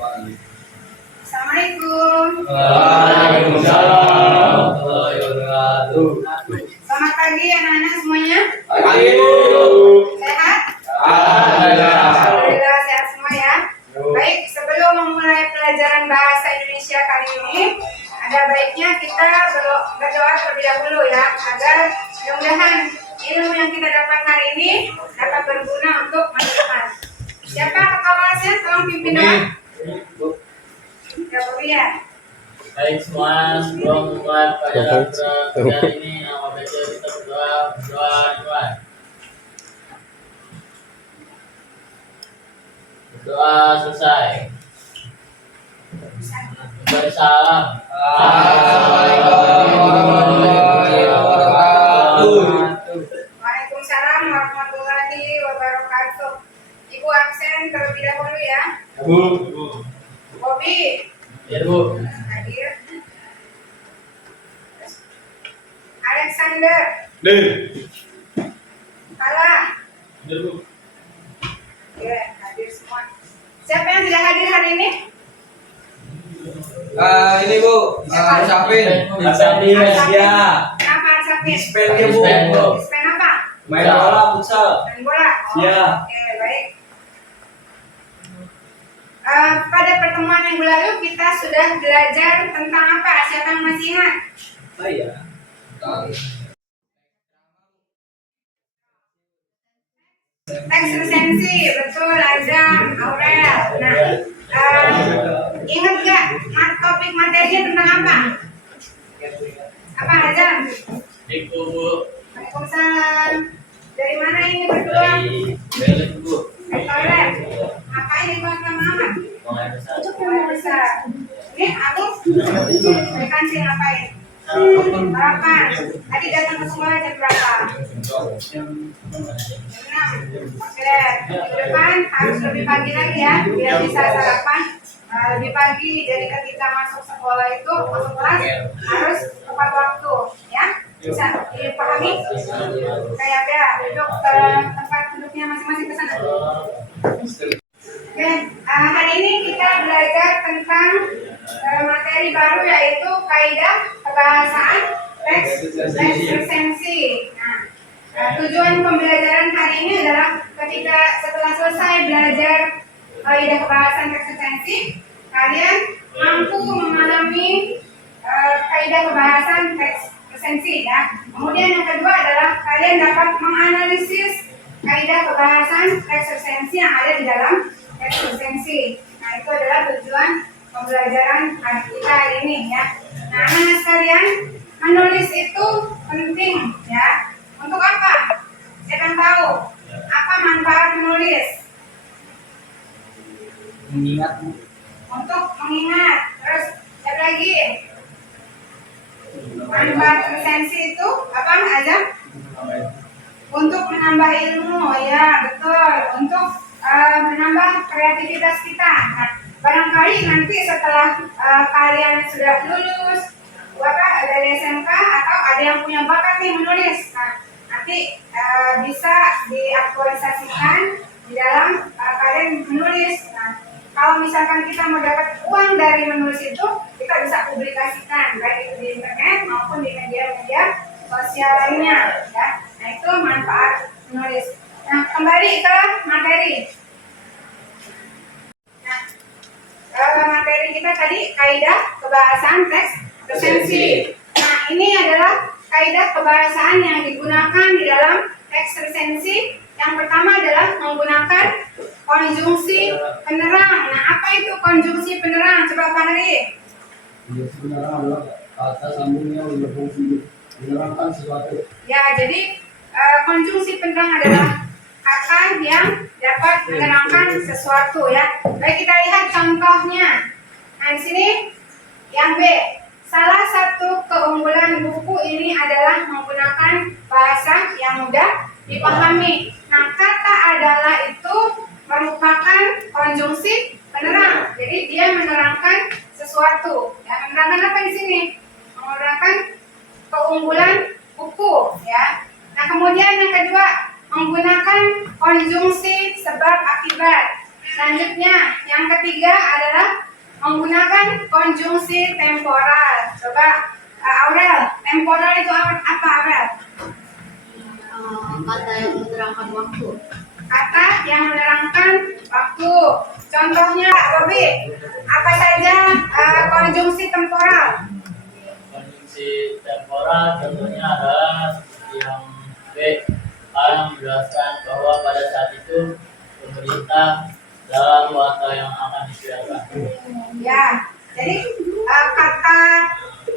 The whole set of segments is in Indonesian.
Assalamualaikum. Waalaikumsalam warahmatullahi wabarakatuh. Selamat pagi anak-anak semuanya. Pagi. Sehat? Alhamdulillah. Alhamdulillah sehat semua ya. Baik, sebelum memulai pelajaran bahasa Indonesia kali ini, ada baiknya kita berdoa terlebih dahulu ya, agar mudah-mudahan ilmu yang kita dapat hari ini dapat berguna untuk masa depan. Siapa kakak kelasnya? Tolong pimpin doa. Ya, Bu ya. Baik semua, sebelum memulai pelajaran hari ini, apa baca kita berdoa. Berdoa selesai. Beri salam. Assalamualaikum warahmatullahi wabarakatuh. Waalaikumsalam warahmatullahi wabarakatuh. Ibu absen terlebih dahulu ya. Bu. Bobi. Ya Bu. Hadir. Alexander. Kala. Ya Bu. Ya, hadir semua. Siapa yang tidak hadir hari ini? Ini Bu, Arsapin. Arsapin. Ya. Apa Arsapin? Dispen ya Bu. Dispen apa? Main bola futsal. Main bola. Ya. Oke, baik. Pada pertemuan yang lalu kita sudah belajar tentang apa? Siapa yang masih ingat? Iya. Teks resensi, betul Azam, Aurel. Nah, ingat gak topik materinya tentang apa? Apa Azam? Ibu Bu. Waalaikumsalam. Dari mana ini berdua? Dari Bu. Dari toilet. Ngapain di toilet Muhammad? Toilet besar. Ini aku dari kancing ngapain? Sarapan. Tadi datang ke sekolah jam berapa? Jam 6. Oke, minggu depan harus lebih pagi lagi ya, biar bisa sarapan lebih pagi. Jadi ketika masuk sekolah itu, masuk kelas harus tepat waktu, ya. Bisa dipahami? Kayak ya, duduk ke tempat duduknya masing-masing ke sana. Oke, hari ini kita belajar tentang materi baru, yaitu kaidah kebahasaan teks resensi. Nah, tujuan pembelajaran hari ini adalah ketika setelah selesai belajar kaidah kebahasaan teks resensi, kalian mampu memahami kaidah kebahasan teks resensi ya. Kemudian yang kedua adalah kalian dapat menganalisis kaidah kebahasan teks resensi yang ada di dalam teks resensi. Nah, itu adalah tujuan pembelajaran kita hari ini ya. Nah, anak-anak sekalian, menulis itu penting ya. Untuk apa? Siapa yang tahu? Apa manfaat menulis? Mengingat. Untuk mengingat. Terus siapa lagi? Manfaat resensi itu apa aja? Untuk menambah ilmu, ya betul. Untuk menambah kreativitas kita. Nah, barangkali nanti setelah kalian sudah lulus, dari SMK atau ada yang punya bakat nih menulis, nah, nanti bisa diaktualisasikan di dalam kalian menulis. Nah, kalau misalkan kita mau dapat uang dari menulis itu, kita bisa publikasikan baik itu di internet maupun di media-media sosial lainnya ya. Nah, itu manfaat menulis. Nah, kembali ke materi. Nah, materi kita tadi kaidah kebahasaan teks resensi. Nah, ini adalah kaidah kebahasaan yang digunakan di dalam teks resensi. Yang pertama adalah menggunakan konjungsi penerang. Nah, apa itu konjungsi penerang? Coba Pak Hari. Penerang adalah kata sambungnya berfungsi menerangkan sesuatu. Ya, jadi konjungsi penerang adalah kata yang dapat menerangkan sesuatu ya. Baik, kita lihat contohnya. Nah, di sini yang B. Salah satu keunggulan buku ini adalah menggunakan bahasa yang mudah dipahami. Nah, kata adalah itu merupakan konjungsi penerang. Jadi dia menerangkan sesuatu. Ya, menerangkan apa di sini? Menerangkan keunggulan buku, ya. Nah, kemudian yang kedua, menggunakan konjungsi sebab akibat. Selanjutnya, yang ketiga adalah menggunakan konjungsi temporal. Coba Aurel, temporal itu apa Aurel? Kata yang menerangkan waktu. Kata yang menerangkan waktu. Contohnya, Bobby, apa saja konjungsi temporal? Konjungsi temporal contohnya adalah yang B, yang menjelaskan bahwa pada saat itu pemerintah dalam waktu yang akan disediakan. Ya, jadi kata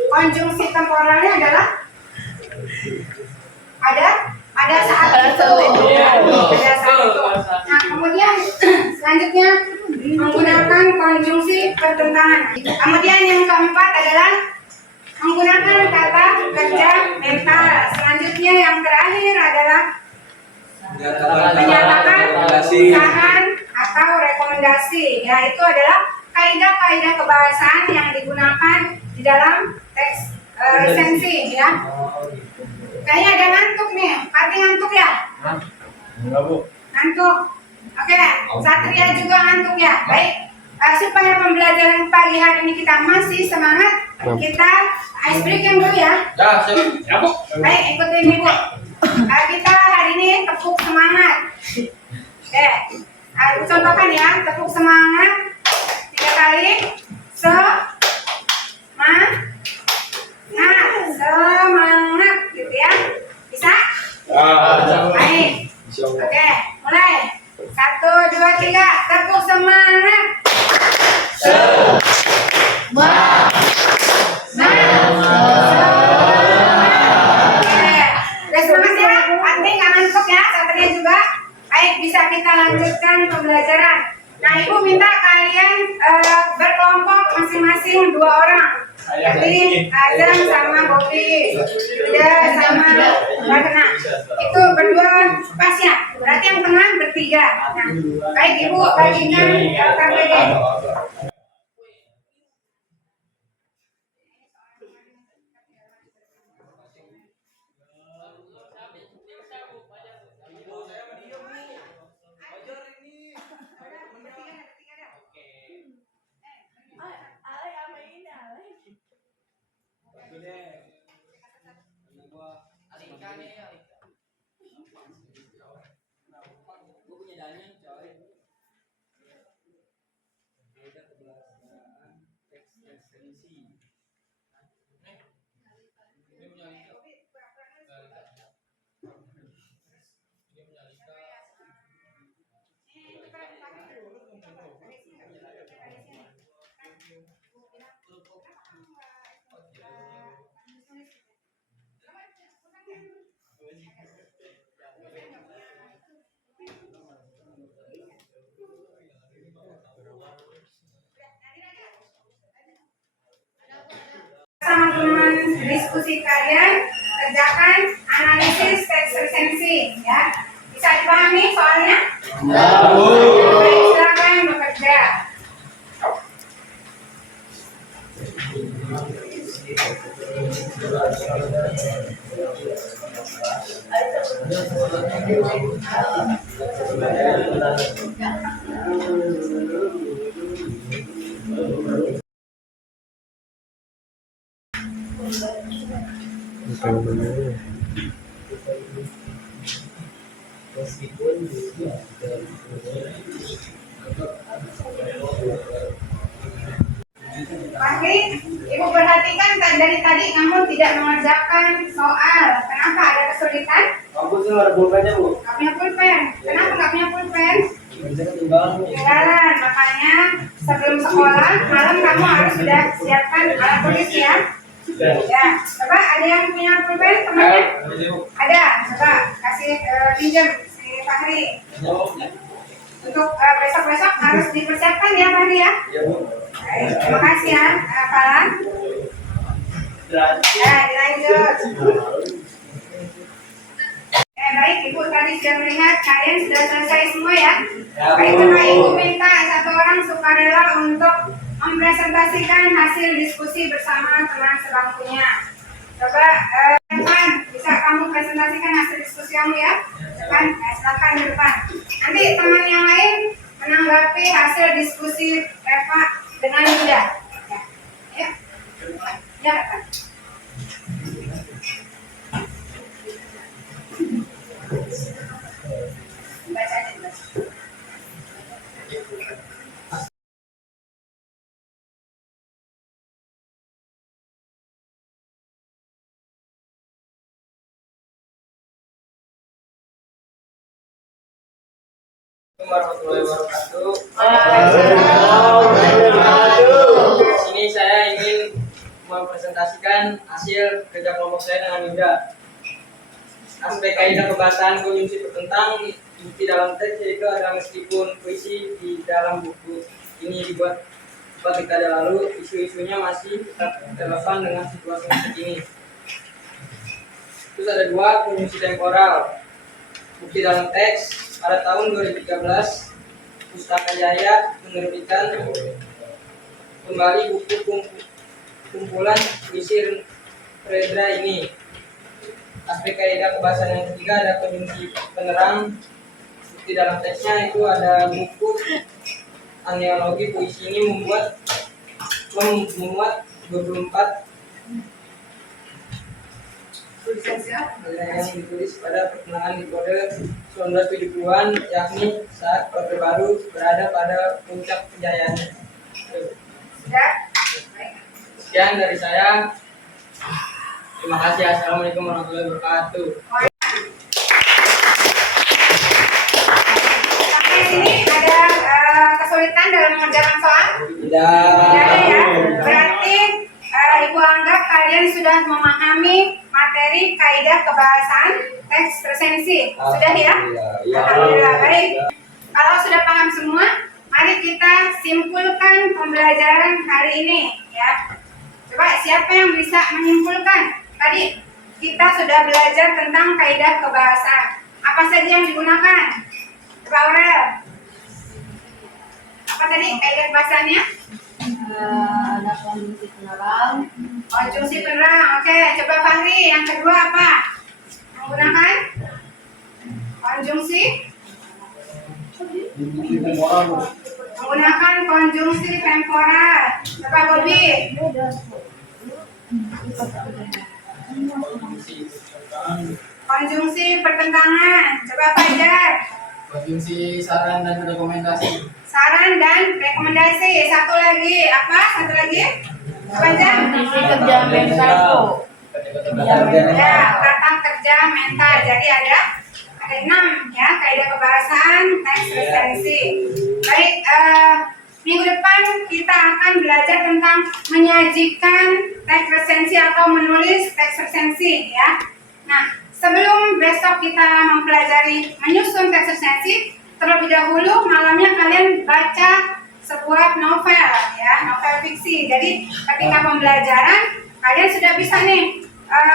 konjungsi temporalnya adalah pada saat itu. Pada saat itu. Nah, kemudian selanjutnya menggunakan konjungsi pertentangan. Kemudian yang keempat adalah menggunakan kata kerja mental. Selanjutnya yang terakhir adalah menyatakan saran atau rekomendasi. Ya, itu adalah kaidah-kaidah kebahasaan yang digunakan di dalam teks lisensi, ya. Kayaknya ada ngantuk nih, Pati ngantuk ya? Enggak, Bu. Ngantuk. Oke, Satria juga ngantuk ya. Baik, supaya pembelajaran pagi hari ini kita masih semangat, kita ice breaking dulu ya. Ya, siap, Bu. Baik, ikutin Ibu. Kita hari ini tepuk semangat. Oke, aku contohkan ya, tepuk semangat 3 kali. Semangat, gitu ya. Bisa? Baik. Oke, mulai. 1, 2, 3, tepuk semangat. Oke, udah semangat ya. Andi nggak ngantuk ya, Satria juga. Baik, bisa kita lanjutkan pembelajaran. Nah, Ibu minta kalian berkelompok masing-masing 2 orang. Jadi Azam sama Bobi, Ida sama Ratna. Itu berdua pas ya. Berarti yang tengah bertiga. Nah, baik Ibu bagikan KBG. Gue punya danya, coy. Beda kebahasaan teks lisensi. Ini punya Lika. Sama teman diskusi kalian kerjakan analisis teks lisensi ya. Bisa dipahami soalnya? Baik, silakan bekerja. Pasti Ibu perhatikan dari tadi kamu tidak mengerjakan soal. Kenapa? Ada kesulitan? Kamu sih ada pulpennya, Bu? Gak punya pulpen. Kenapa gak punya pulpen? Bisa ketinggalan, Bu. Ketinggalan. Makanya sebelum sekolah malam kamu harus sudah siapkan alat tulis ya. Ya, coba ada yang punya pulpen temannya? Ada. Coba kasih pinjam si Fahri. Untuk besok-besok harus dipersiapkan ya Fahri ya. Iya, Bu. Baik, terima kasih ya, Falan. Dilanjut. Baik, Ibu tadi sudah melihat kalian sudah selesai semua ya. Baik, karena Ibu minta 1 orang sukarela untuk mempresentasikan hasil diskusi bersama teman sebangkunya. Coba, Evan, bisa kamu presentasikan hasil diskusi kamu ya? Depan, silakan di depan. Nanti teman yang lain menanggapi hasil diskusi Eva dengan Yuda. Ya, ya, Kak. Baca aja, baca. Warahmatullahi wabarakatuh. Waalaikumsalam. Di sini saya ingin mempresentasikan hasil kerja kelompok saya dengan Yuda. Aspek kaidah pembahasan konjungsi bertentang bukti dalam teks yaitu ada meskipun puisi di dalam buku ini dibuat beberapa dekade lalu, isu-isunya masih tetap relevan dengan situasi musik ini. Terus ada dua konjungsi temporal. Bukti dalam teks pada tahun 2013 Pustaka Jaya menerbitkan kembali buku kumpulan puisi Redra ini. Aspek kaidah kebahasaan yang ketiga ada konjungsi penerang. Bukti dalam teksnya itu ada buku analogi puisi ini memuat 24 Tulisan siapa? yang ditulis pada pertengahan dekade 1970-an, yakni saat Orde Baru berada pada puncak kejayaannya. Sudah? Baik. Sekian dari saya. Terima kasih. Assalamualaikum warahmatullahi wabarakatuh. Sampai sini ada kesulitan dalam mengerjakan soal? Tidak. Tidak ada ya. Berarti Ibu anggap kalian sudah memahami materi kaidah kebahasaan teks presensi. Sudah ya? Alhamdulillah. Baik. Kalau sudah paham semua, mari kita simpulkan pembelajaran hari ini ya. Coba siapa yang bisa menyimpulkan? Tadi kita sudah belajar tentang kaidah kebahasaan. Apa saja yang digunakan? Coba Aurel. Apa tadi kaidah kebahasaannya? Ada konjungsi penerang, Konjungsi penerang. Oke, coba Fahri. Yang kedua apa? Menggunakan konjungsi? Menggunakan konjungsi temporal. Coba Bobi. Konjungsi pertentangan. Coba Fajar. Konjungsi saran dan rekomendasi. Saran dan rekomendasi. Satu lagi apa? Satu lagi? Fajar. kondisi kerja mental Bu. Ya, kata kerja mental. Jadi ada 6 ya kaidah kebahasaan teks presensi. Baik, minggu depan kita akan belajar tentang menyajikan teks presensi atau menulis teks presensi ya. Nah, sebelum besok kita mempelajari menyusun teks presensi, terlebih dahulu malamnya kalian baca sebuah novel ya, novel fiksi. Jadi ketika pembelajaran kalian sudah bisa nih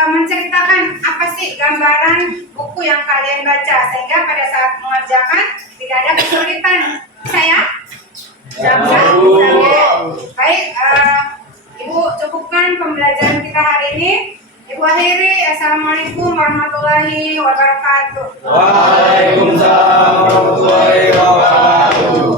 menceritakan apa sih gambaran buku yang kalian baca sehingga pada saat mengerjakan tidak ada kesulitan. Bisa ya? Bisa. Baik, Ibu cukupkan pembelajaran kita hari ini. Ibu akhiri. Assalamualaikum warahmatullahi wabarakatuh. Waalaikumsalam warahmatullahi wabarakatuh.